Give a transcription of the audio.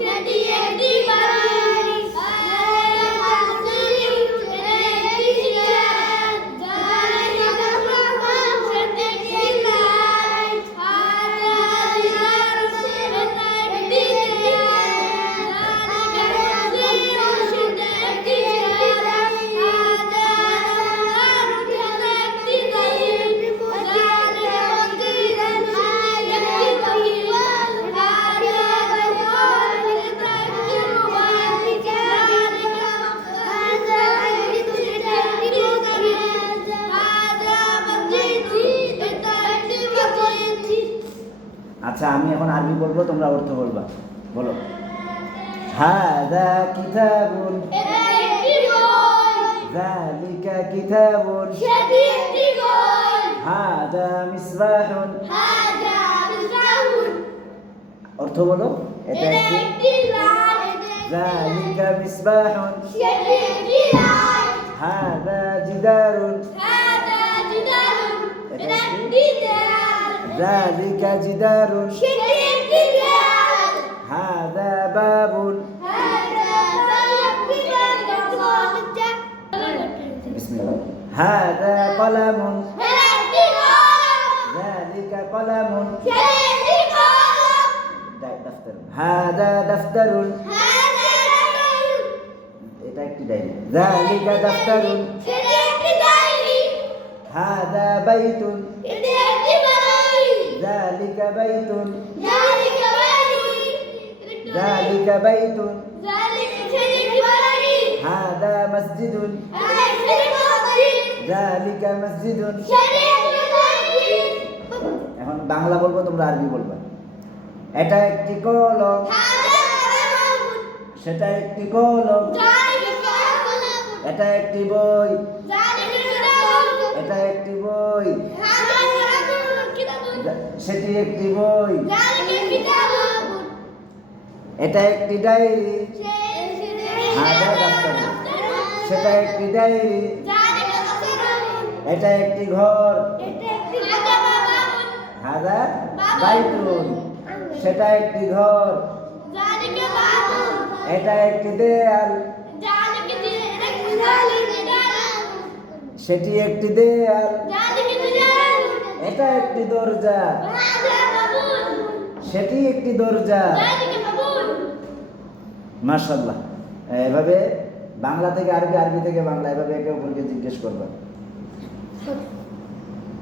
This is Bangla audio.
সেটি একটি বাড়ি। হাদা মাসজিদুন সেটি একটি চেয়ার। যালিকা মাকাম সেটি একটি লাইট। হাদা জিদারুন সেটি একটি দেয়াল। যালিকা মাসজিদুন সেটি একটি চেয়ার। হাদা নাহরুন সেটি একটি নদী। যালিকা মাসজিদুন সেটি একটি বাড়ি। হাদা বাইতুন সেটি একটি রুবাই। যালিকা হাদা বাইতুন সেটি একটি মসজিদ। হাদা মসজিদুন এটা একটি মসজিদ। আচ্ছা, আমি এখন আরবি বলবো, তোমরা অর্থ বলবা। বলো। হাদা কিতাবুন এটা একটি বই। যালিকা কিতাবুন সেটি একটি বই। হাদা মিসবাহুন। হাদা মিসবাহুন অর্থ বলো। এটা এটা একটি একটি লাইট। যালিকা মিসবাহুন সেটি একটি লাইট। হাদা জিদারুন। হাদা জিদারুন এটা একটি দেয়াল। যালিকা জিদারুন সেটি একটি দেয়াল। হাদা বাবুন। হাদা বিসমিল্লাহ। হাদা কলামুন। এটা একটি কলম। যালিকা কলামুন সেটি একটি কলম। দাফতারুন। হাদা দাফতারুন। হাদা দাফতারুন এটা একটি ডায়েরি। যালিকা দাফতারুন সেটি একটি ডায়েরি। হাদা বাইতুন। এটি একটি বাড়ি। যালিকা বাইতুন। যালিকা বাড়ি। যালিকা বাইতুন যালিকা সেটি একটি বাড়ি। হাদা মসজিদুন। এটা একটি মসজিদ। যালিকা মসজিদুন। সেটি একটি মসজিদ। এখন বাংলা বলবো, তোমরা আরবি বলবা। এটা একটি কলম। হাদা কলম। সেটা একটি কলম। যালিকা কলম। এটা একটি বই। যালিকা কিতাবুন। এটা একটি বই। হাদা কিতাবুন। সেটি একটি বই। যালিকা কিতাবুন। এটা একটি ডায়েরি। হাদা হাদা দাফতারুন। সেটা একটি ডায়েরি। যালিকা দাফতারুন। এটা একটি ঘর। এটা একটি হাদা বাবাবুন। হাদা বাইতুন। সেটা একটি ঘর। যালিকা বাবুন। এটা একটি দেয়াল। যালিকা দিদারুন। সেটি একটি দেয়াল। যালিকা দিদারুন। এটা একটি দরজা। হাদা বাবুন। সেটি একটি দরজা। যালিকা বাবুন। মাশাআল্লাহ। এভাবে বাংলা থেকে আরবি, আরবি থেকে বাংলা, এভাবে একে অপরকে জিজ্ঞেস করবা।